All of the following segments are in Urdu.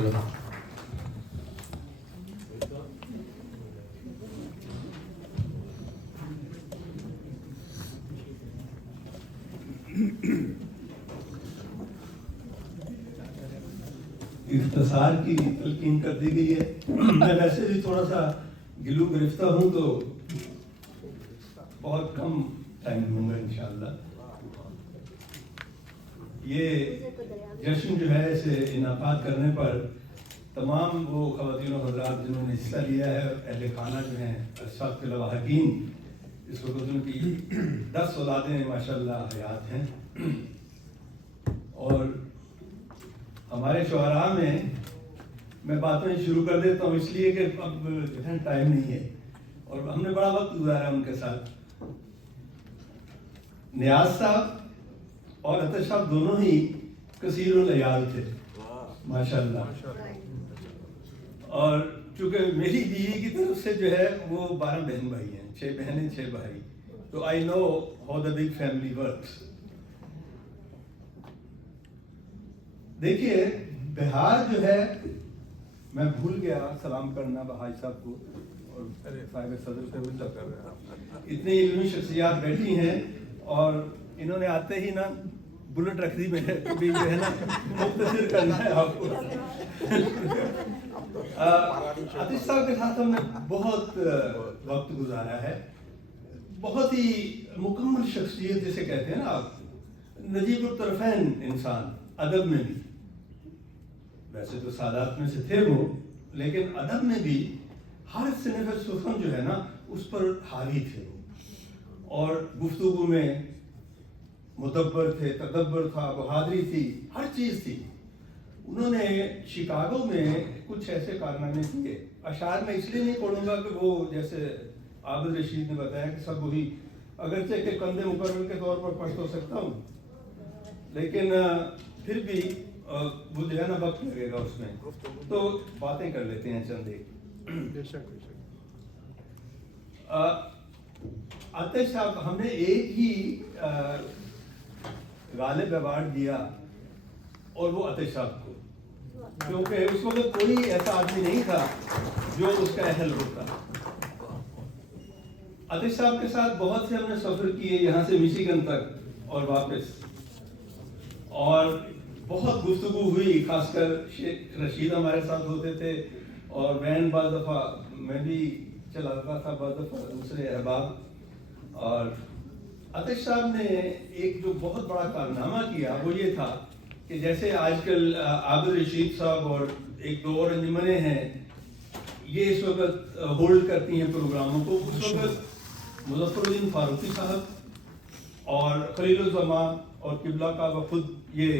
وسلم. اختصار کی تلقین کر دی گئی ہے. میں ویسے بھی تھوڑا سا گلو گرفتہ ہوں تو بہت کم ٹائم دوں گا انشاءاللہ. یہ جشن جو ہے اسے انعقاد کرنے پر تمام وہ خواتین و حضرات جنہوں نے حصہ لیا ہے، اہل خانہ جو ہیں، اساتذہ لواحقین، اس وقت ان کی 10 اولادیں ماشاءاللہ حیات ہیں. اور ہمارے شعراء میں باتیں شروع کر دیتا ہوں اس لیے کہ اب ٹائم نہیں ہے اور ہم نے بڑا وقت گزارا ان کے ساتھ. نیاز صاحب اور عطا صاحب دونوں ہی کثیر العیال تھے ماشاءاللہ. اور چونکہ میری بیوی کی طرف سے جو ہے وہ 12 بہن بھائی ہیں، 6 بہنیں 6 بھائی. تو I know how the big family works. دیکھیے بہار جو ہے، میں بھول گیا سلام کرنا بہائی صاحب کو اور صاحب صدر سے بھی کر رہے ہیں. اتنی علمی شخصیات بیٹھی ہیں اور انہوں نے آتے ہی نا بلٹ رکھ دی میرے بھی جو ہے نا مختصر کرنا ہے آپ کو. عاطف صاحب کے ساتھ ہم نے بہت وقت گزارا ہے. بہت ہی مکمل شخصیت جسے کہتے ہیں نا آپ، نجیب الطرفین انسان. ادب میں بھی، ویسے تو سادات میں سے تھے وہ، لیکن ادب میں بھی ہر صنف سخن جو ہے نا اس پر حاوی تھے وہ. اور گفتگو میں مدبر تھے، تدبر تھا، بہادری تھی، ہر چیز تھی. انہوں نے شکاگو میں کچھ ایسے کارنامے کیے. اشعار میں اس لیے نہیں پڑھوں گا کہ وہ جیسے عابد رشید نے بتایا کہ سب وہی، اگرچہ کہ کندے مقرر کے طور پر پڑھ تو سکتا ہوں، لیکن پھر بھی وہ جو ہے نا وقت لگے گا اس میں، تو باتیں کر لیتے ہیں چند ایک. عاطف صاحب، ہم نے ایک ہی غالب ایوارڈ دیا اور وہ عاطف صاحب کو، کیونکہ اس وقت کوئی ایسا آدمی نہیں تھا جو اس کا اہل ہوتا. عاطف صاحب کے ساتھ بہت سے ہم نے سفر کیے، یہاں سے میشیگن تک اور واپس، اور بہت گفتگو ہوئی. خاص کر شیخ رشید ہمارے ساتھ ہوتے تھے اور وین بعض دفعہ میں بھی چلاتا تھا، بعض دفعہ دوسرے احباب. اور عاطف صاحب نے ایک جو بہت بڑا کارنامہ کیا وہ یہ تھا کہ جیسے آج کل عابد رشید صاحب اور ایک دو اور انجمنیں ہیں، یہ اس وقت ہولڈ کرتی ہیں پروگراموں کو. اس وقت مظفر الدین فاروقی صاحب اور خلیل الزمان اور قبلہ کا وفد، یہ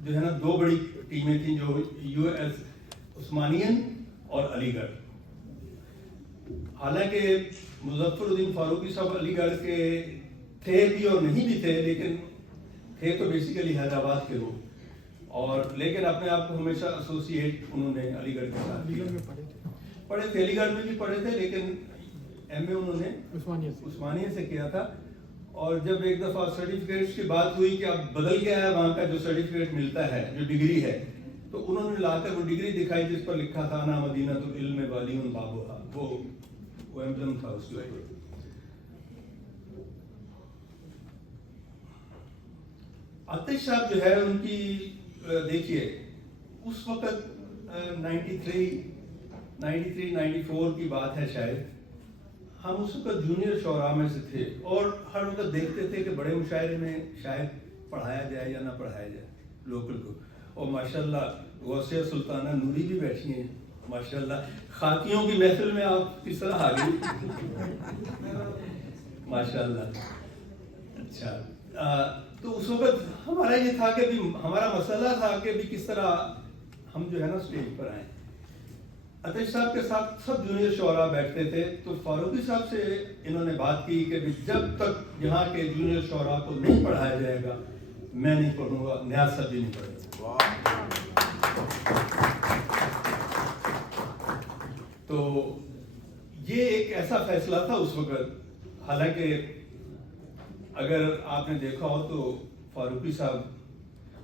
جو ہے نا 2 بڑی ٹیمیں تھیں جو یو ایس عثمانین اور علی گڑھ. حالانکہ مظفر الدین فاروقی صاحب علی گڑھ کے تھے بھی اور نہیں بھی تھے، لیکن تھے تو بیسیکلی حیدرآباد کے وہ، اور لیکن اپنے آپ کو ہمیشہ ایسوسیٹ انہوں نے علی گڑھ کے ساتھ پڑھے تھے. علی گڑھ میں بھی پڑھے تھے، لیکن ایم اے انہوں نے عثمانیہ سے کیا تھا. اور جب ایک دفعہ سرٹیفکیٹس کی بات ہوئی کہ اب بدل گیا ہے وہاں کا جو سرٹیفکیٹ ملتا ہے، جو ڈگری ہے، تو انہوں نے لا کر وہ ڈگری دکھائی جس پر لکھا تھا نا مدینۃ العلم والی بابوہا، وہ ایمبلم تھا اس کے اوپر. عاطف صاحب جو ہے ان کی دیکھیے اس وقت 93-94 کی بات ہے شاید. ہم اس وقت جونیئر شعراء میں سے تھے اور ہر وقت دیکھتے تھے کہ بڑے مشاعرے میں شاید پڑھایا جائے یا نہ پڑھایا جائے لوکل کو. اور ماشاءاللہ غوثیہ سلطانہ نوری بھی بیٹھی ہیں ماشاءاللہ. خاکیوں کی محفل میں آپ کس طرح آ گئی ماشاءاللہ. اچھا، تو اس وقت ہمارا یہ تھا کہ ہمارا مسئلہ تھا کہ بھی کس طرح ہم جو ہے نا اسٹیج پر آئیں. عاطف صاحب کے ساتھ سب جونیئر شعراء بیٹھتے تھے، تو فاروقی صاحب سے انہوں نے بات کی کہ جب تک یہاں کے جونیئر شعراء کو نہیں پڑھایا جائے گا میں نہیں پڑھوں گا، نیاز صاحب بھی نہیں پڑھے گا. تو یہ ایک ایسا فیصلہ تھا اس وقت. حالانکہ اگر آپ نے دیکھا ہو تو فاروقی صاحب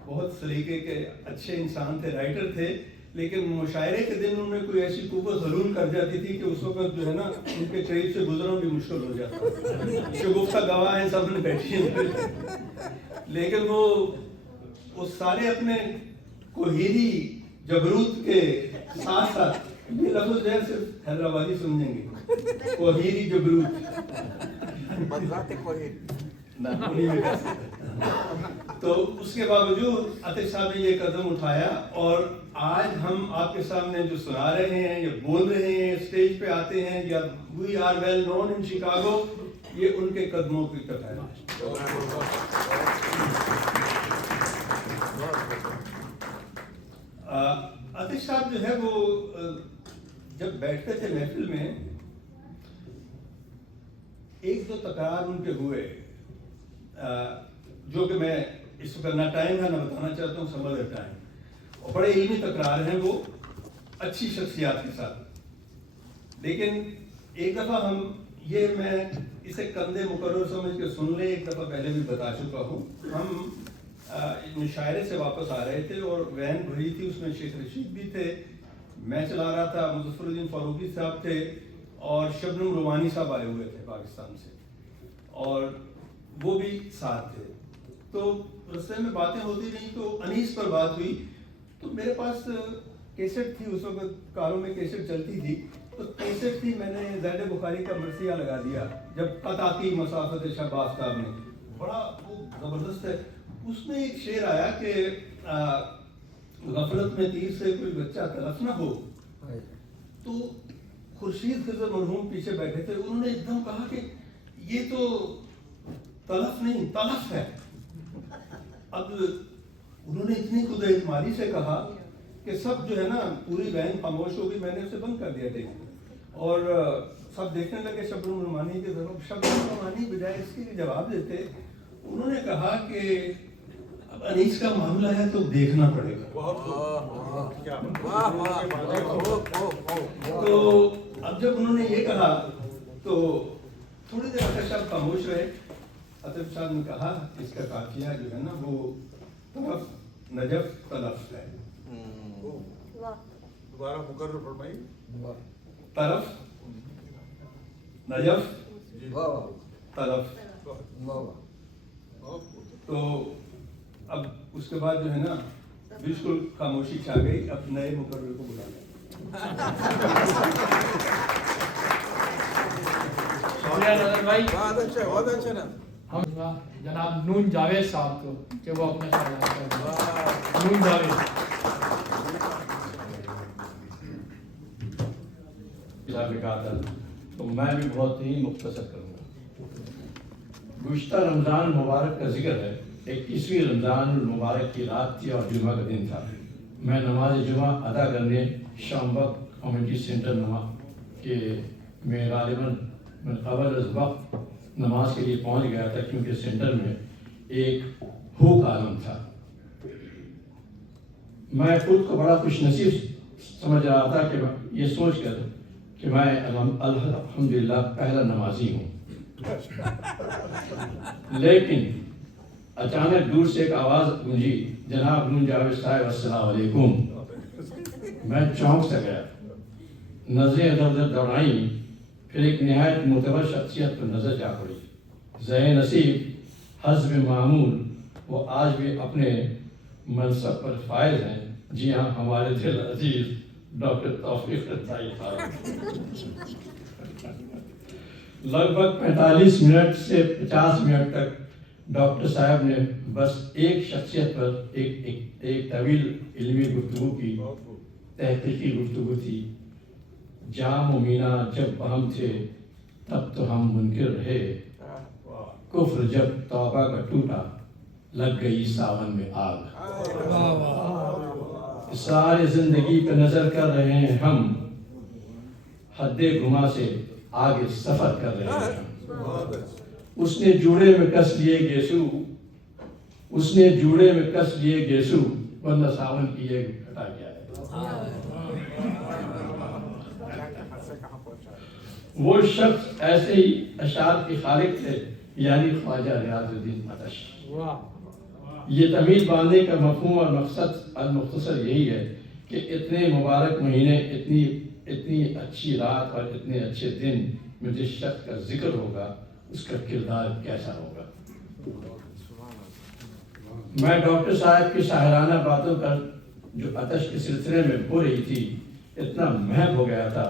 بہت سلیقے کے اچھے انسان تھے، رائٹر تھے، لیکن مشاعرے کے دن ان میں کوئی ایسی قوت حلول کر جاتی تھی کہ اس وقت جو ہے نا ان کے قریب سے گزرنا بھی مشکل ہو جاتا. شگفتہ گواہ ہیں سب نے بیٹھی ہیں, لیکن وہ سارے اپنے کوہیری جبروت کے ساتھ ساتھ, یہ لفظ جو ہے صرف حیدرآبادی سمجھیں گے, کوہیری جبروت, تو اس کے باوجود عاطف صاحب نے یہ قدم اٹھایا, اور آج ہم آپ کے سامنے جو سنا رہے ہیں یا بول رہے ہیں, اسٹیج پہ آتے ہیں, یا we are well known in Chicago, یہ ان کے قدموں کی طرف ہے. عاطف صاحب جو ہے وہ جب بیٹھتے تھے محفل میں, ایک دو تکرار ان کے ہوئے جو کہ میں اس وقت نہ ٹائم ہے نہ بتانا چاہتا ہوں, سم ادر ٹائم, اور بڑے علمی تکرار ہیں وہ اچھی شخصیات کے ساتھ. لیکن ایک دفعہ میں اسے کندھے مقرر سمجھ کے سن لے, ایک دفعہ پہلے بھی بتا چکا ہوں. ہم مشاعرے سے واپس آ رہے تھے اور وین بھری تھی, اس میں شیخ رشید بھی تھے, میں چلا رہا تھا, مظفر الدین فاروقی صاحب تھے, اور شبنم رومانی صاحب آئے ہوئے تھے پاکستان سے, اور وہ بھی ساتھ تھے. تو رستے میں باتیں ہوتی رہیں, تو انیس پر بات ہوئی, تو میرے پاس کیسٹ تھی, اس وقت کاروں میں کیسٹ چلتی تھی, تو کیسٹ تھی, میں نے زید بخاری کا مرثیہ لگا دیا, جب قطعی مسافت شب آفتاب میں, بڑا وہ زبردست ہے. اس میں ایک شعر آیا کہ غفلت میں تیر سے کوئی بچہ تلف نہ ہو. تو خورشید خضر مرحوم پیچھے بیٹھے تھے, انہوں نے ایک دم کہا کہ یہ تو تلف نہیں تلف ہے. اب انہوں نے اتنی خود اعتمادی سے کہا کہ سب جو ہے نا پوری وین خاموش ہو گئی, میں نے اسے بند کر دیا ٹیک, اور سب دیکھنے لگے شبنم رومانی کی طرف. شبنم رومانی بجائے اس کے جواب دیتے, انہوں نے کہا کہ اب انیس کا معاملہ ہے تو دیکھنا پڑے گا. تو اب جب انہوں نے یہ کہا تو تھوڑی دیر عاطف صاحب خاموش رہے. عاطف صاحب نے کہا اس کا قافیہ جو ہے نا وہ طرف نجف طلف ہے. دوبارہ مقرر فرمائی. طرف نجف طلف. تو اب اس کے بعد جو ہے نا بالکل خاموشی چھا گئی. اب نئے مقرر کو بلا لیں. بہت اچھا نا. ہم جناب نون جاوید صاحب کو کہ وہ اپنے خیالات کریں. نون جاوید تو میں بھی بہت ہی مختصر کروں گا. گزشتہ رمضان مبارک کا ذکر ہے. 21ویں رمضان المبارک کی رات تھی اور جمعہ کا دن تھا. میں نماز جمعہ ادا کرنے شام وقت کمیونٹی سینٹر کے میں غالباً میں قبل از وقت نماز کے لیے پہنچ گیا تھا, کیونکہ سینٹر میں ایک بھوک عالم تھا. میں خود کو بڑا خوش نصیب سمجھ رہا تھا کہ یہ سوچ کر کہ میں الحمدللہ پہلا نمازی ہوں. لیکن اچانک دور سے ایک آواز گونجی, جناب نون جاوید صاحب السلام علیکم. میں چونک سے گیا, نظریں ادھر ادھر دوڑائیں, پھر ایک نہایت معتبر شخصیت پر نظر جا پڑی. ذہ نصیب حسب معمول وہ آج بھی اپنے منصب پر فائز ہیں. جی ہاں, ہمارے دل عزیز ڈاکٹر توفیق رضائی صاحب. لگ بھگ 45 منٹ سے 50 منٹ تک ڈاکٹر صاحب نے بس ایک شخصیت پر ایک طویل علمی گفتگو کی. تحقیقی گفتگو تھی. جام و مینا جب ہم تھے تب تو ہم منکر رہے, کفر جب توبہ کا ٹوٹا لگ گئی ساون میں آگ. سارے زندگی پہ نظر کر رہے ہیں ہم, حد گما سے آگے سفر کر رہے ہیں. اس نے جوڑے میں کس لیے گیسو, اس نے جوڑے میں کس لیے گیسو, ورنہ ساون کی یہ گھٹا گیا ہے. وہ شخص ایسے ہی اشعار کے خالق تھے, یعنی خواجہ ریاض الدین عطش. یہ تمیز باندھنے کا مفہوم اور مقصد المختصر یہی ہے کہ اتنے مبارک مہینے، اتنی اچھی رات اور اتنے اچھے دن میں جس شخص کا ذکر ہوگا اس کا کردار کیسا ہوگا۔ میں ڈاکٹر صاحب کی شاعرانہ باتوں پر جو آتش کے سلسلے میں ہو رہی تھی اتنا محب ہو گیا تھا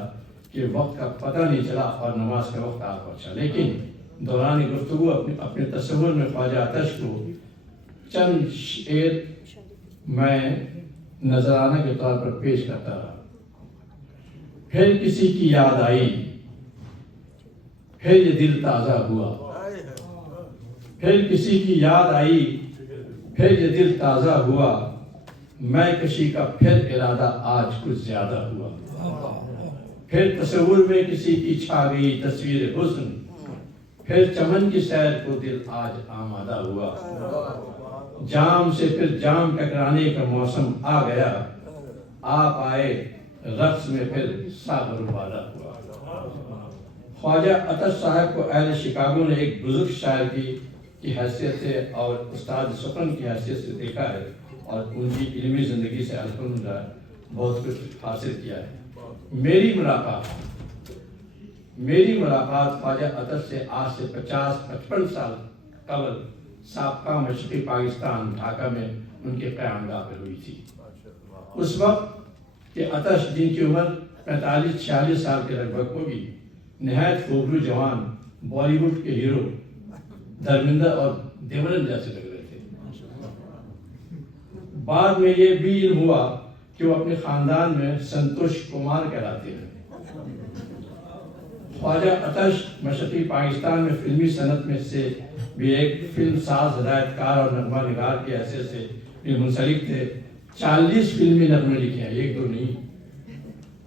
کہ وقت کا پتہ نہیں چلا اور نماز کا وقت آ پہنچا، لیکن دوران گفتگو اپنے تصور میں خواجہ آتش کو چند شعر میں نذرانہ کے طور پر پیش کرتا رہا۔ پھر کسی کی یاد آئی، پھر یہ دل تازہ ہوا، پھر کسی کی یاد آئی، پھر یہ دل تازہ ہوا، میں کشی کا پھر ارادہ آج کچھ زیادہ ہوا، پھر تصور میں کسی کی چھا گئی تصویر حسن، پھر چمن کی سیر کو دل آج آمادہ ہوا، جام سے پھر جام ٹکرانے کا موسم آ گیا، آپ آئے رقص میں پھر ساغر والا ہوا۔ خواجہ آتش صاحب کو اہل شکاگو نے ایک بزرگ شاعر کی حیثیت سے اور استاد سخن کی حیثیت سے دیکھا ہے اور ان کی علمی زندگی سے الحمدللہ بہت کچھ حاصل کیا ہے۔ میری ملاقات خواجہ آتش سے آج سے 50-55 سال قبل سابقہ مشرقی پاکستان ڈھاکہ میں ان کے قیامگاہ پر ہوئی تھی۔ اس وقت کہ آتش، جن کی عمر 45-46 سال کے لگ بھگ ہوگی، نہایت خوبرو جوان بالی ووڈ کے ہیرو دھرمیندر اور دیورن جیسے لگ رہے تھے۔ بعد میں یہ بھی علم ہوا کہ وہ اپنے خاندان میں سنتوش کمار کہلاتے ہیں۔ خواجہ آتش مشرقی پاکستان میں فلمی صنعت میں سے بھی ایک فلم ساز، ہدایت کار اور نغمہ نگار کی حیثیت سے بھی منسلک تھے۔ 40 فلمی نغمے لکھے ہیں، ایک دو نہیں،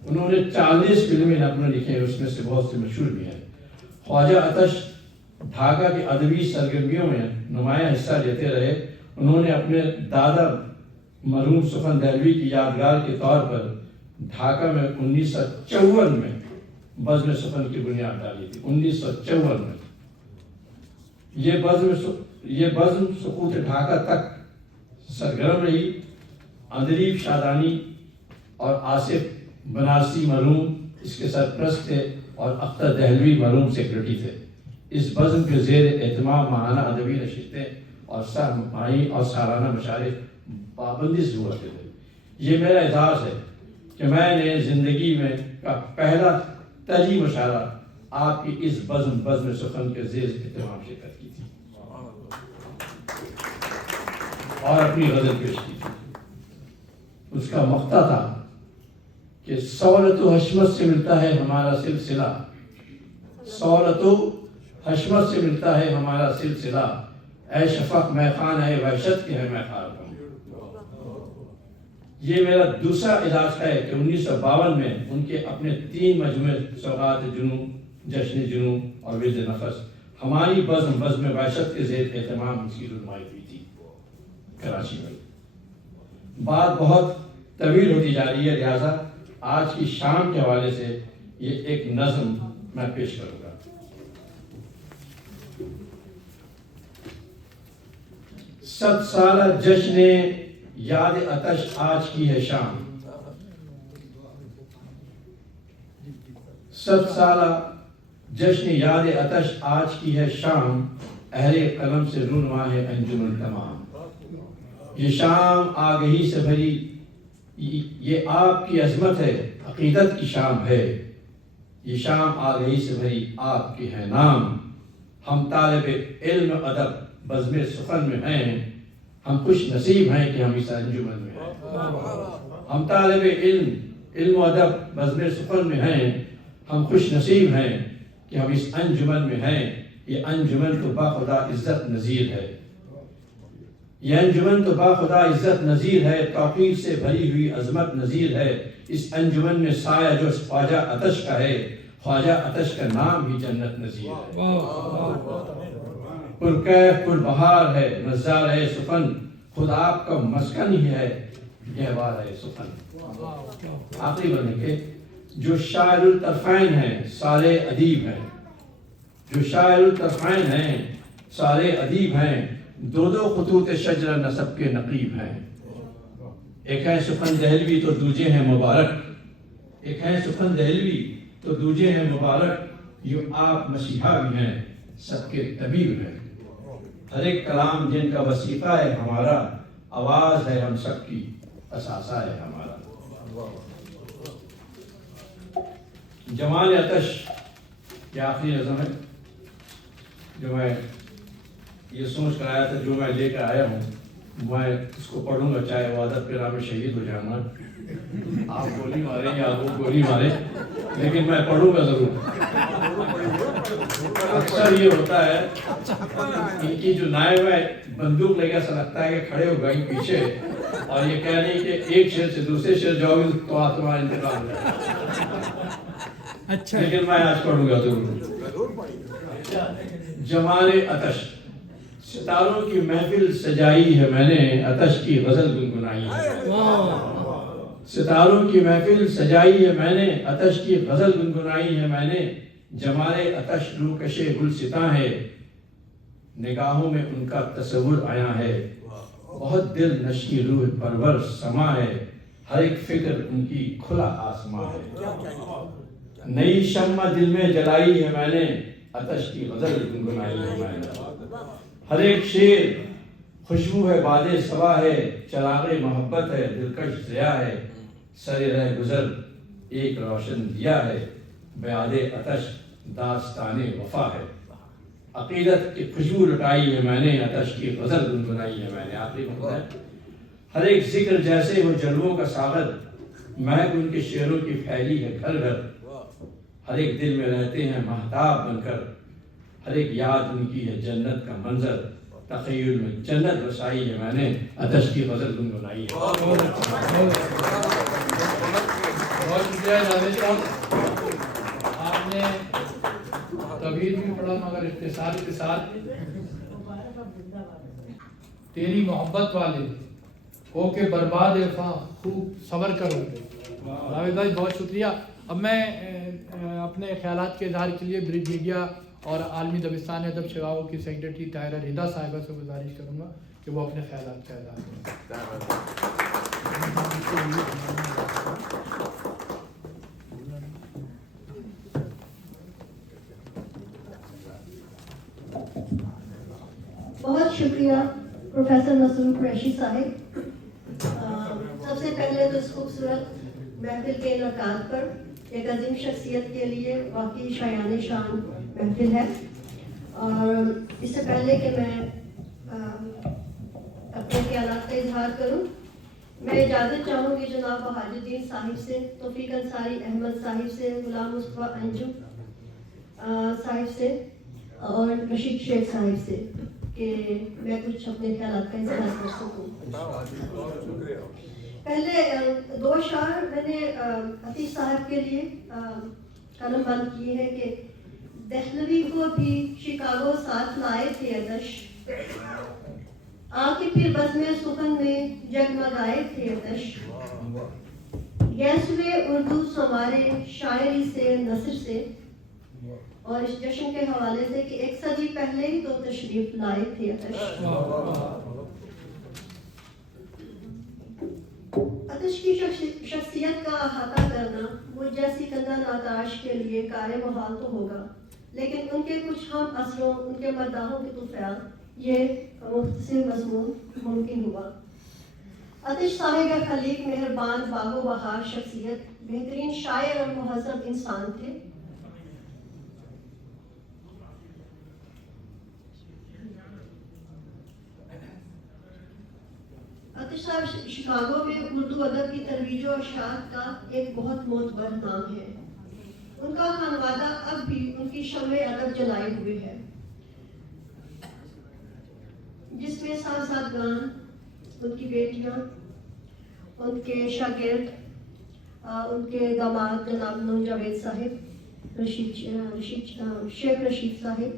انہوں نے 40 فلمی نغمے لکھے ہیں، اس میں سے بہت سے مشہور بھی ہیں۔ خواجہ آتش ڈھاکہ کی ادبی سرگرمیوں میں نمایاں حصہ لیتے رہے۔ انہوں نے اپنے دادا مرحوم سخن دہلوی کی یادگار کے طور پر ڈھاکہ میں 1954 میں بزم سخن کی بنیاد ڈالی تھی۔ 1954 میں یہ بزم سقوط ڈھاکہ تک سرگرم رہی۔ اندریب شادانی اور آصف بنارسی مرحوم اس کے سرپرست تھے اور اختر دہلوی مرحوم سیکرٹری تھے۔ اس بزم کے زیر اہتمام ماہانہ ادبی نشستیں اور سہ ماہی اور سالانہ مشاعرے پابندی سے ہوا کرتے تھے۔ یہ میرا اعزاز ہے کہ میں نے زندگی میں کا پہلا ترجیح مشاعرہ آپ کی اس بزم سخن کے زیر اہتمام شرکت کی تھی اور اپنی غزل پیش کی تھی۔ اس کا مقطع تھا کہ سولت و حشمت سے ملتا ہے ہمارا سلسلہ، سولت و حشمت سے ملتا ہے ہمارا سلسلہ، اے شفق میں خانہ وحشت کے ہے میں خار ہوں۔ یہ میرا دوسرا اعزاز ہے کہ 1952 میں ان کے اپنے 3 مجموعے سوغات جنوں، جشن جنوں اور ورد نفس ہماری بزم وحشت کے زیر اہتمام ان کی رونمائی ہوئی تھی کراچی میں۔ بات بہت طویل ہوتی جا رہی ہے، لہٰذا آج کی شام کے حوالے سے یہ ایک نظم میں پیش کروں گا۔ 100 سالہ جشن یاد آتش آج کی ہے شام، 100 سالہ جشن یاد آتش آج کی ہے شام، اہل قلم سے رونما ہے انجمن تمام۔ یہ شام آگہی سے بھری، یہ آپ کی عظمت ہے، عقیدت کی شام ہے، یہ شام آگہی سے بھری آپ کی ہے نام۔ ہم طالب علم ادب بزم سخن میں ہیں، ہم خوش نصیب ہیں کہ ہم اس انجمن میں ہیں۔ ہم طالب علم و ادب بزم سخن میں ہیں، ہم خوش نصیب ہیں کہ ہم اس انجمن میں ہیں۔ یہ انجمن تو باخدا عزت نظیر ہے، یہ انجمن تو باخدا عزت نظیر ہے، توقیر سے بھری ہوئی عظمت نظیر ہے۔ اس انجمن میں سایہ جو خواجہ آتش کا ہے، خواجہ آتش کا نام ہی جنت نظیر ہے۔ پرکیف پربہار ہے نظارہ سخن، خود آپ کا مسکن ہی ہے گہوارہ سخن۔ آخری بنے کہ جو شاعر الطرفین ہیں سارے ادیب ہیں، جو شاعر الطرفین ہیں سارے ادیب ہیں، دو خطوط شجرہ نسب کے نقیب ہیں۔ ایک ہے سخن دہلوی تو دوجے ہیں مبارک، ایک ہے سخن دہلوی تو دوجے ہیں مبارک، یوں آپ مسیحا بھی ہیں سب کے طبیب ہیں، ہر ایک کلام جن کا وسیقہ ہے ہمارا، آواز ہے ہم سب کی اثاثہ ہے ہمارا۔ جمال عطش یہ آخری نظم ہے جو میں یہ سوچ کر آیا تھا، جو میں لے کر آیا ہوں میں اس کو پڑھوں گا، چاہے وہ ادب کے راہ میں شہید ہو جانا، آپ گولی ماریں یا وہ گولی مارے، لیکن میں پڑھوں گا ضرور۔ اکثر یہ ہوتا ہے ان کی جو نائب ہے بندوق لے کے ایسا لگتا ہے کہ کھڑے ہو گئے پیچھے اور یہ کہہ رہی کہ ایک شعر سے دوسرے شعر جاؤ گے تو تمہارا انتقال ہے، اچھا لیکن میں آج پڑھوں گا ضرور۔ جمال عطش، ستاروں کی محفل سجائی ہے میں نے، عطش کی غزل گنگنائی ہے، ستاروں کی محفل سجائی ہے میں نے، عطش کی غزل گنگنائی ہے میں نے، جمال عطش روکش گلستاں ہے، نگاہوں میں ان کا تصور آیا ہے، بہت دل نشی روح پرور سما ہے، ہر ایک فکر ان کی کھلا آسماں ہے، نئی شمع دل میں جلائی ہے میں نے، عطش کی غزل گنگنائی ہے میں نے، ہر ایک شعر خوشبو ہے باد صبا ہے، چراغ محبت ہے دلکش ضیاء ہے، سر رہ گزر ایک روشن دیا ہے، بیاد عطش داستان وفا ہے، عقیدت کی خوشبو لٹائی ہے میں نے، عطش کی غزل گنگنائی ہے میں نے۔ آخری بات ہے، ہر ایک ذکر جیسے ہو جلووں کا ساغر، مہک ان کے شعروں کی پھیلی ہے گھر گھر، ہر ایک دل میں رہتے ہیں مہتاب بن کر، ہر ایک یاد ان کی ہے جنت کا منظر، تخیل میں جنت بسائی ہے میں نے، عطش کی غزل گنگنائی ہے۔ بہت شکریہ جاوید صاحب، آپ نے طویل بھی پڑھا مگر اختصار کے ساتھ تیری محبت والے ہو کے برباد وفا خوب صبر کرو۔ جاوید بھائی بہت شکریہ۔ اب میں اپنے خیالات کے اظہار کے لیے برج میڈیا اور عالمی دبستان ادب شگاف کی سیکرٹری طاہرہ رضا صاحبہ سے گزارش کروں گا کہ وہ اپنے خیالات کا اظہار کریں۔ بہت شکریہ پروفیسر نصر قریشی صاحب، سب سے پہلے تو اس خوبصورت محفل کے انعقاد پر ایک عظیم شخصیت کے لیے واقعی شایان شان محفل ہے، اور اس سے پہلے کہ میں اپنے خیالات کا اظہار کروں، میں اجازت چاہوں گی جناب بہاج الدین صاحب سے، توفیق انصاری احمد صاحب سے، غلام مصطفیٰ انجم صاحب سے اور رشید شیخ صاحب سے کہ میں کچھ اپنے خیالات کا اظہار کر سکوں۔ پہلے دو اشعار میں نے عطیش صاحب کے لیے قلم بند کیے ہیں کہ دہلوی کو بھی شکاگو ساتھ لائے تھے عطش، آ کے پھر بزم سخن میں جگمگائے تھے عطش، گیسوے اردو سنوارے شاعری سے نثر سے، اور اس جشن کے حوالے سے کہ 1 صدی پہلے ہی تو تشریف لائے تھے عطش۔ عطش کی شخصیت کا احاطہ کرنا مجھ جیسی کندن آتاش کے لیے کار محال تو ہوگا، لیکن ان کے کچھ ہم اثروں، ان کے مداحوں کے طفیل یہ مختصر مضمون ممکن ہوا۔ عطش صاحب خلیق مہربان باغ و بہار شخصیت، بہترین شاعر اور مہذب انسان تھے۔ عطش صاحب شکاگو میں اردو ادب کی ترویج و اشاعت کا ایک بہت معتبر نام ہے۔ ان کا خانوادہ اب بھی ان کی شمع ادب جلائے ہوئے ہے، جس میں صاحبزادگان، ان کی بیٹیاں، ان کے شاگرد، ان کے داماد جناب نون جاوید صاحب، شیخ رشید صاحب،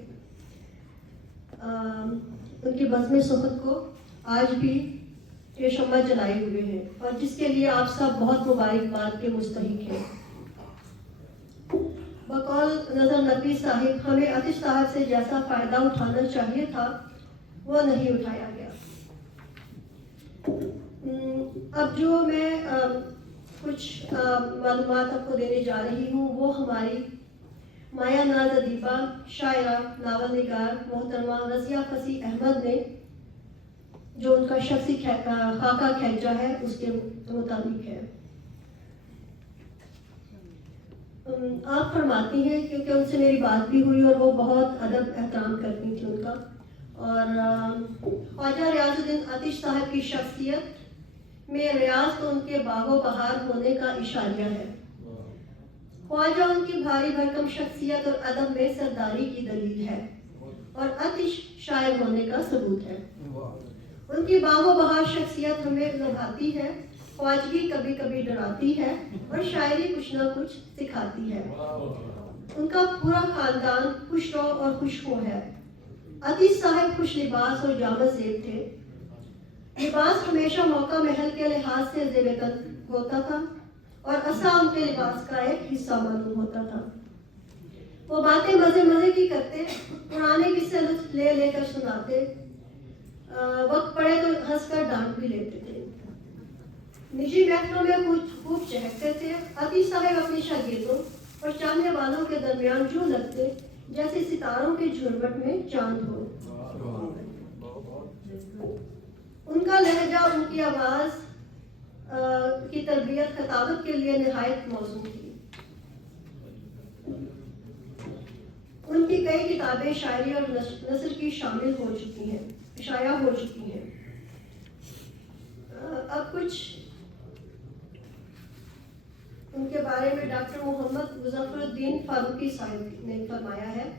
ان کی بزم سخن کو آج بھی یہ شمع جلائے ہوئے ہیں، اور جس کے لیے آپ سب بہت مبارکباد کے مستحق ہیں۔ بقول نظر نقوی صاحب، ہمیں عطش صاحب سے جیسا فائدہ اٹھانا چاہیے تھا وہ نہیں اٹھایا گیا۔ اب جو میں کچھ معلومات آپ کو دینے جا رہی ہوں وہ ہماری مایا ناز ادیبہ شاعرہ ناول نگار محترمہ رضیہ فصیح احمد نے جو ان کا شخصی خاکہ کھینچا ہے اس کے مطابق ہے۔ آپ فرماتی ہیں کیونکہ ان سے میری بات بھی ہوئی اور وہ بہت ادب احترام کرتی تھی ان کا، اور خواجہ ریاض الدین آتش صاحب کی شخصیت میں ریاض تو ان کے باغ و بہار ہونے کا اشاریہ ہے، خواجہ ان کی بھاری بھرکم شخصیت اور ادب میں سرداری کی دلیل ہے، اور آتش شاعر ہونے کا ثبوت ہے۔ ان کی باغ و بہار شخصیت ہمیں لبھاتی ہے، خواجگی کبھی کبھی ڈراتی ہے، اور شاعری کچھ نہ کچھ سکھاتی ہے۔ ان کا پورا خاندان خوش رو اور خوش خو ہے۔ آتش صاحب خوش لباس اور جامع زیب تھے۔ لباس ہمیشہ موقع محل کے لحاظ سے زیب تن ہوتا تھا، اور عصا ان کے لباس کا ایک حصہ معلوم ہوتا تھا۔ وہ باتیں مزے مزے کی کرتے، پرانے قصے لطف لے لے کر سناتے، وقت پڑے تو ہنس کر ڈانٹ بھی لیتے تھے۔ نجی محفلوں میں خوب چہکتے تھے۔ آتش صاحب اپنی شاگردوں اور چاہنے والوں کے درمیان یوں لگتے جیسے ستاروں کے جھرمٹ میں چاند ہو۔ ان کا لہجہ، ان کی آواز کی تربیت خطابت کے لیے نہایت موزوں تھی۔ ان کی کئی کتابیں شاعری اور نثر کی شامل ہو چکی ہیں، شائع ہو چکی ہیں۔ اب کچھ ان کے بارے میں ڈاکٹر محمد مظفر الدین فاروقی صاحب نے فرمایا ہے،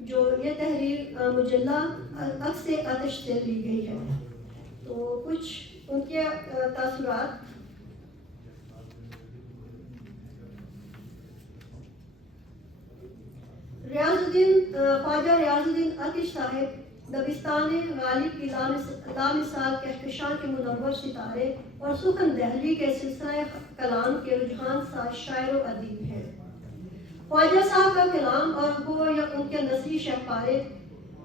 جو یہ تحریر مجلہ عکس آتش سے لی گئی ہے، تو کچھ ان کے تاثرات۔ خواجہ ریاض الدین آتش صاحب دبستان غالب کی لامثال کہکشاں کے منور ستارے اور سخن دہلی کے سلسلہ کلام کے رجحان ساز شاعر و ادیب ہیں۔ خواجہ صاحب کا کلام اور وہ یا ان کے نثری شہپارے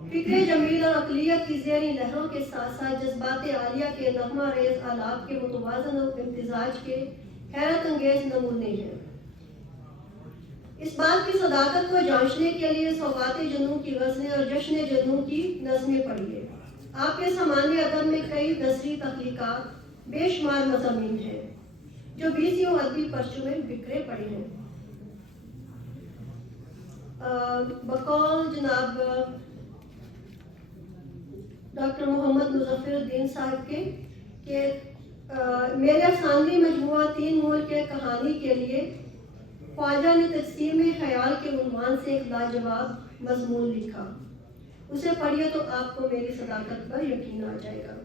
فکر جمیل اور اقلیت کی زیریں لہروں کے ساتھ ساتھ جذبات عالیہ کے نغمہ ریز آلات کے متوازن و امتزاج کے حیرت انگیز نمونے ہیں۔ اس بات کی صداقت کو جانچنے کے لیے سوغات جنوں کی غزلیں اور جشن جنوں کی نظمیں پڑھیے۔ آپ کے سامانیہ ادب میں کئی نثری تخلیقات بے شمار مضامین ہیں جو بیسیوں ادبی پرچوں میں بکھرے پڑے ہیں۔ بقول جناب ڈاکٹر محمد مظفر الدین صاحب کے کہ میرے افسانوی مجموعہ 3 مول کے کہانی کے لیے خواجہ نے تقسیم خیال کے عنوان سے ایک لاجواب مضمون لکھا، اسے پڑھیے تو آپ کو میری صداقت پر یقین آ جائے گا۔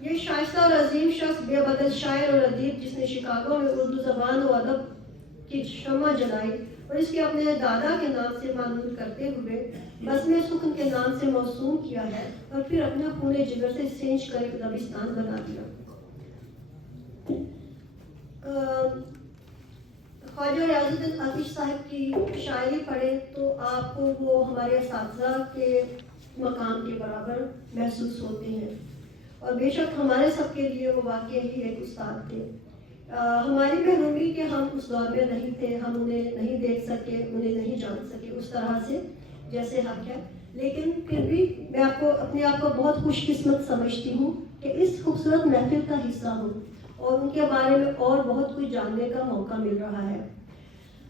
یہ شائستہ اور عظیم شخص، بے بدل شاعر اور ادیب، جس نے شکاگو میں اردو زبان و ادب کی شمع جلائی اور اس کے اپنے دادا کے نام سے معلوم کرتے ہوئے بزم سخن کے نام سے موسوم کیا ہے، اور پھر اپنے خون جگر سے سینچ کر ایک دبستان بنا دیا۔ خواجہ ریاض الدین آتش صاحب کی شاعری پڑھیں تو آپ کو وہ ہمارے اساتذہ کے مقام کے برابر محسوس ہوتے ہیں، اور بے شک ہمارے سب کے لیے وہ واقعی ہی ایک استاد تھے۔ ہماری محرومی کہ ہم اس دور میں نہیں تھے، ہم انہیں نہیں دیکھ سکے، انہیں نہیں جان سکے اس طرح سے جیسے حق ہے، لیکن پھر بھی میں اپنے آپ کو بہت خوش قسمت سمجھتی ہوں کہ اس خوبصورت محفل کا حصہ ہوں اور ان کے بارے میں اور بہت کچھ جاننے کا موقع مل رہا ہے۔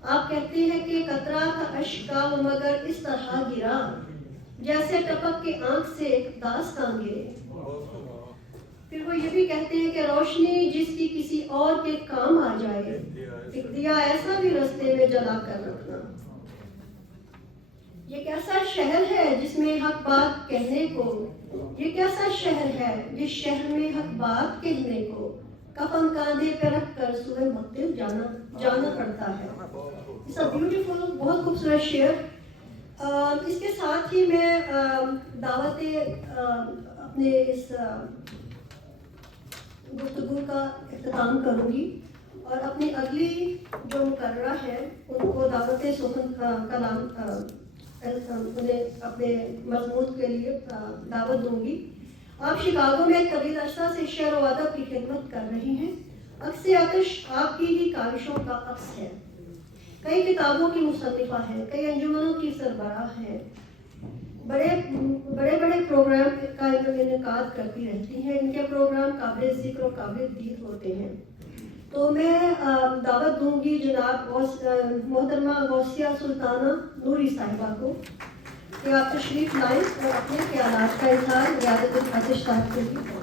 آپ کہتے ہیں کہ قطرہ تھا اشک کا وہ مگر اس طرح گرا، جیسے ٹپک کے آنکھ سے ایک داستان گرے۔ پھر وہ یہ بھی کہتے ہیں کہ روشنی جس کی کسی اور کے کام آ جائے، ایک دیا ایسا بھی رستے میں جلا کر رکھنا۔ یہ کیسا شہر ہے جس میں حق بات کہنے کو، یہ کیسا شہر ہے جس شہر میں حق بات کہنے کو کفن کاندھے پہ رکھ کر سوئے مقتل جانا پڑتا ہے۔ It's a beautiful، بہت خوبصورت شعر۔ اس کے ساتھ ہی میں دعوت اپنے اس گفتگو کا اختتام کروں گی، اور اپنی اگلی جو مقررہ ہے ان کو دعوت سخن کلام انہیں اپنے مضمون کے لیے دعوت دوں گی۔ آپ شکاگو میں طویل عرصہ سے شعر و ادب کی خدمت کر رہی ہیں. عکس آتش آپ کی ہی کاوشوں کا عکس ہے. کئی کتابوں کی مصنفہ ہے, کئی انجمنوں کی سربراہ ہے, بڑے بڑے پروگرام کا انعقاد کرتی رہتی ہیں. ان کے پروگرام قابل ذکر و قابل دید ہوتے ہیں. تو میں دعوت دوں گی جناب محترمہ غوثیہ سلطانہ نوری صاحبہ کو کہ آپ تشریف لائیں اور اپنے خیالات کا اظہار ریاست الفتح صاحب کے لیے کریں.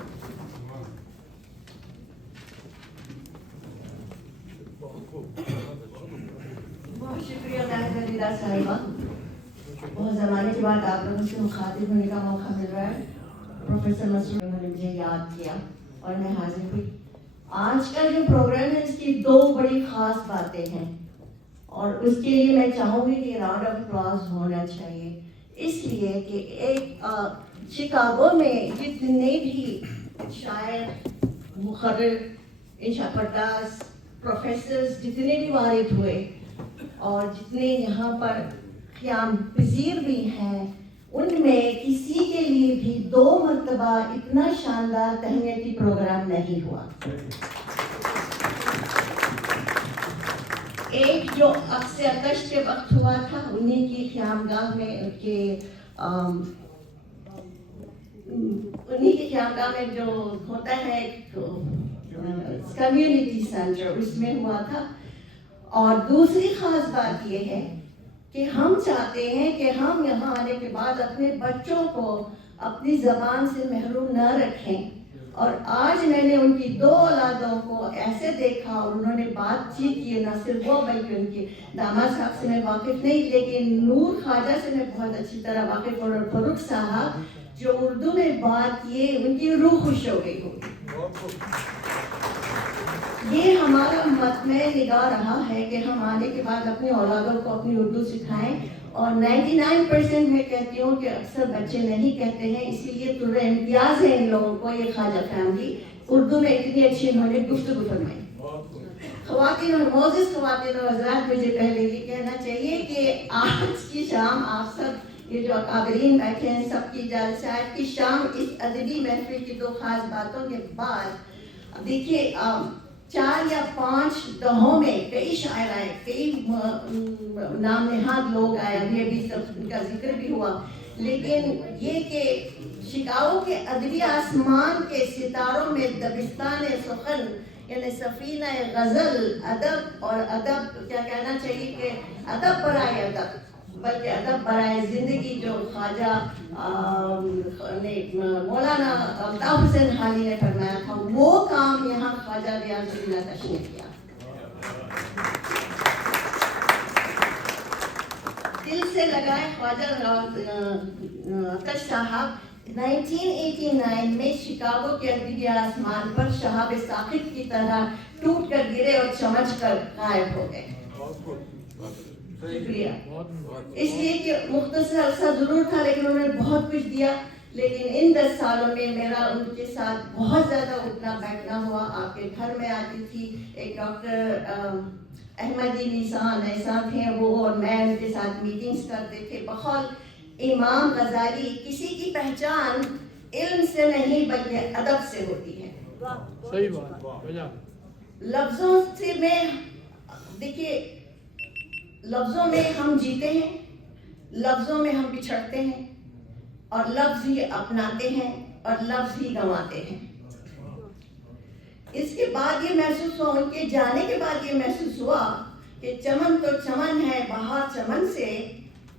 بہت شکریہ ناظرہ صاحبہ. بہت زمانے کے بعد آپ لوگوں سے مخاطب ہونے کا موقع مل رہا ہے. پروفیسر مسعود نے مجھے یاد کیا اور میں حاضر ہوئی. آج کا جو پروگرام ہے اس کی 2 بڑی خاص باتیں ہیں اور اس کے لیے میں چاہوں گی کہ راؤنڈ آف اپلاز ہونا چاہیے. اس لیے کہ ایک شکاگو میں جتنے بھی شاعر, مقرر, انشا پرداز, پروفیسرز جتنے بھی وارد ہوئے اور جتنے یہاں پر قیام پذیر بھی ہیں, ان میں کسی کے لیے بھی 2 مرتبہ اتنا شاندار تہنیتی پروگرام نہیں ہوا. ایک جو عکس آتش کے وقت ہوا تھا انہیں کی قیامگاہ میں جو ہوتا ہے کمیونٹی سینٹر, اس میں ہوا تھا. اور دوسری خاص بات یہ ہے کہ ہم چاہتے ہیں کہ ہم یہاں آنے کے بعد اپنے بچوں کو اپنی زبان سے محروم نہ رکھیں. اور آج میں نے ان کی 2 اولادوں کو ایسے دیکھا اور انہوں نے بات چیت کی, نہ صرف وہ بلکہ ان کے داماد صاحب سے میں واقف نہیں لیکن نور خواجہ سے میں بہت اچھی طرح واقف ہوں, اور فاروق صاحب جو اردو میں بات کیے ان کی روح خوش ہو گئی ہوگی. یہ ہمارا مطمع نگاہ رہا ہے کہ ہم آنے کے بعد اپنے اولادوں کو اپنی اردو سکھائیں. اور 99% میں کہتی ہوں کہ اکثر بچے نہیں کہتے ہیں, اسی لیے طلوع امتیاز ہے ان لوگوں کو. یہ خواجہ فیملی اردو میں اتنی اچھی انہوں نے گفتگو فرمائی. خواتین اور معزز خواتین اور حضرات, مجھے پہلے یہ کہنا چاہیے کہ آج کی شام آپ سب یہ جو اکابرین بیٹھے ہیں سب کی اجازت سے آج کی شام اس ادبی محفل کی 2 خاص باتوں کے بعد دیکھیے 4 یا 5 دہوں میں کئی شاعر آئے, کئی نام نہاد لوگ آئے, ابھی سب ان کا ذکر بھی ہوا. لیکن یہ کہ شکاگو کے ادبی آسمان کے ستاروں میں دبستان سخن یعنی سفینہ غزل, ادب اور ادب کیا کہنا چاہیے کہ ادب برائے ادب بلکہ ادب برائے زندگی جو خواجہ مولانا الطاف حسین حانی نے فرمایا تھا, وہ کام یہاں خواجہ ریاض اللہ تش نے کیا. دل سے لگائے خواجہ تش صاحب 1989 میں شکاگو کے ادبی آسمان پر شہاب ثاقب کی طرح ٹوٹ کر گرے اور چمچ کر غائب ہو گئے. شکریہ. اس لیے کہ مختصر عرصہ ضرور تھا لیکن انہوں نے بہت کچھ دیا. لیکن ان 10 سالوں میں میرا ان کے ساتھ بہت زیادہ اٹھنا بیٹھنا ہوا. آپ کے گھر میں آتی تھی, ایک ڈاکٹر احمدی نیسان تھے وہ, اور میں ان کے ساتھ میٹنگز کرتے تھے. بقول امام غزالی کسی کی پہچان علم سے نہیں بلکہ ادب سے ہوتی ہے. صحیح بات. لفظوں سے میں دیکھیے, لفظوں میں ہم جیتے ہیں, لفظوں میں ہم بچھڑتے ہیں, اور لفظ ہی اپناتے ہیں اور لفظ ہی گنواتے ہیں. اس کے بعد یہ محسوس ہوا, ان کے جانے کے بعد یہ محسوس ہوا کہ چمن تو چمن ہے, بہار چمن سے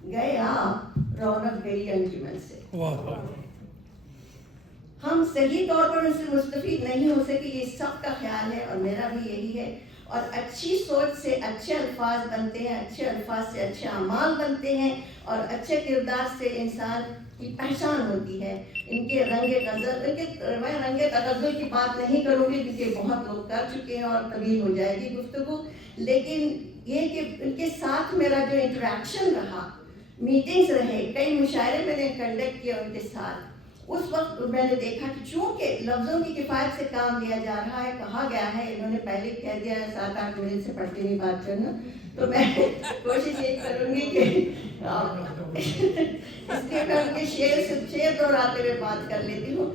گئے آپ, رونق گئی انجمن سے. ہم صحیح طور پر ان سے مستفید نہیں ہو سکے, یہ سب کا خیال ہے اور میرا بھی یہی ہے. اور اچھی سوچ سے اچھے الفاظ بنتے ہیں, اچھے الفاظ سے اچھے اعمال بنتے ہیں, اور اچھے کردار سے انسان کی پہچان ہوتی ہے. ان کے رنگ غزل, میں رنگ تغزل کی بات نہیں کروں گی کیونکہ بہت لوگ کر چکے ہیں اور طویل ہو جائے گی گفتگو. لیکن یہ کہ ان کے ساتھ میرا جو انٹریکشن رہا, میٹنگز رہے, کئی مشاعرے میں نے کنڈکٹ کیا ان کے ساتھ, اس وقت میں نے دیکھا کہ چونکہ لفظوں کی کفایت سے کام لیا جا رہا ہے, کہا گیا ہے, انہوں نے پہلے کہہ دیا ہے 7-8 منٹ سے پڑھ کے نہیں بات کرنا, تو میں کوشش یہ کروں گی کہ اس کے میں ان کے شعر دوہراتے ہوئے بات کر لیتی ہوں.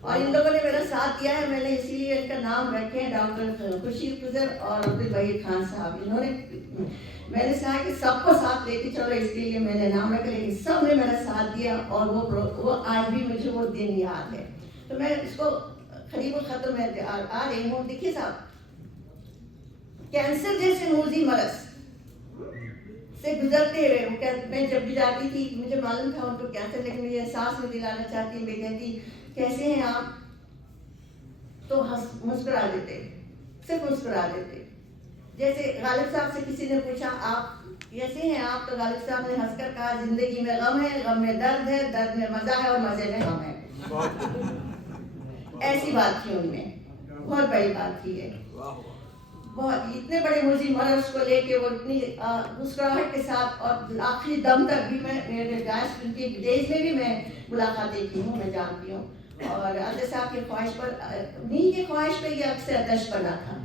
اور ان لوگوں نے میرا ساتھ دیا ہے. میں نے اسی لیے ان کا نام رکھے ہیں ڈاکٹر خورشید خضر اور عبدالوحید خان صاحب. انہوں نے, میں نے کہا کہ سب کو ساتھ لے کے چلو, اس کے لیے میں نے نام رکھا, لیکن سب نے میرا ساتھ دیا اور وہ آج بھی مجھے وہ دن یاد ہے. تو میں اس کو قریب الختم میں آ رہی ہوں. دیکھیے صاحب, کینسر جیسے موذی مرض سے گزرتے ہوئے, میں جب بھی جاتی تھی مجھے معلوم تھا ان کو کینسر, لیکن مجھے احساس میں دلانا چاہتی ہوں. میں کہتی کیسے ہیں آپ, تو مسکرا دیتے, صرف مسکرا دیتے. جیسے غالب صاحب سے کسی نے پوچھا آپ کیسے ہیں آپ, تو غالب صاحب نے ہنس کر کہا زندگی میں غم ہے, غم میں درد ہے, درد میں مزہ ہے اور مزے میں غم ہے. ایسی بات تھی ان میں, بہت بڑی بات تھی یہ. بہت اتنے بڑے موذی مرض کو لے کے وہ اتنی مسکراہٹ کے ساتھ, اور آخری دم تک بھی میں ان کے دیش میں بھی میں ملاقاتیں کی ہوں, میں جانتی ہوں. اور عطیہ صاحب کی خواہش پر, انہیں کی خواہش پہ یہ اکثر آتش بنا تھا,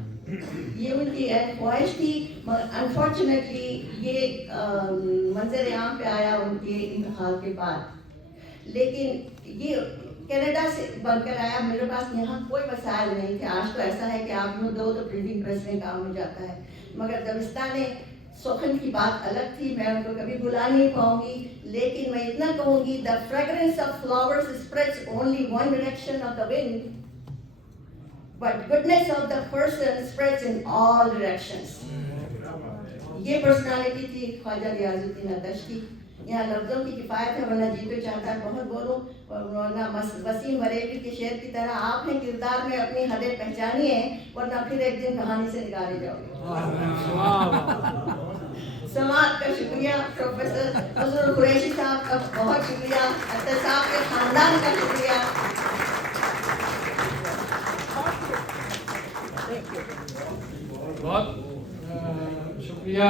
یہ ان کی خواہش تھی. انفارچونیٹلی یہ منظر عام پہ آیا ان کے انتقال کے بعد. لیکن یہ کینیڈا سے بن کر آیا, میرے پاس یہاں کوئی وسائل نہیں تھے. آج تو ایسا ہے کہ آپ لوگ دو تو پرنٹنگ پریس میں کام ہو جاتا ہے, مگر دبستان سخن کی بات الگ تھی, میں ان کو کبھی بلا نہیں پاؤں گی. لیکن میں اتنا کہوں گی, the fragrance of flowers spreads only one direction of the wind, but goodness of the person spreads in all directions. یہ پرسنالٹی تھی خواجہ ریاض الدین اطرش کی. یہاں لفظوں کی کفایت ہے, ورنہ جی تو چاہتا ہے بہت بولوں, ورنہ وسیم بریلوی کے شعر کی طرح آپ ہیں کردار میں اپنی حدیں پہچانی ہیں, ورنہ پھر ایک دن کہانی سے نکالے جاؤ گے. سماعت کا شکریہ, پروفیسر فضل قریشی صاحب کا بہت شکریہ, عطیہ صاحب کے خاندان کا شکریہ. بہت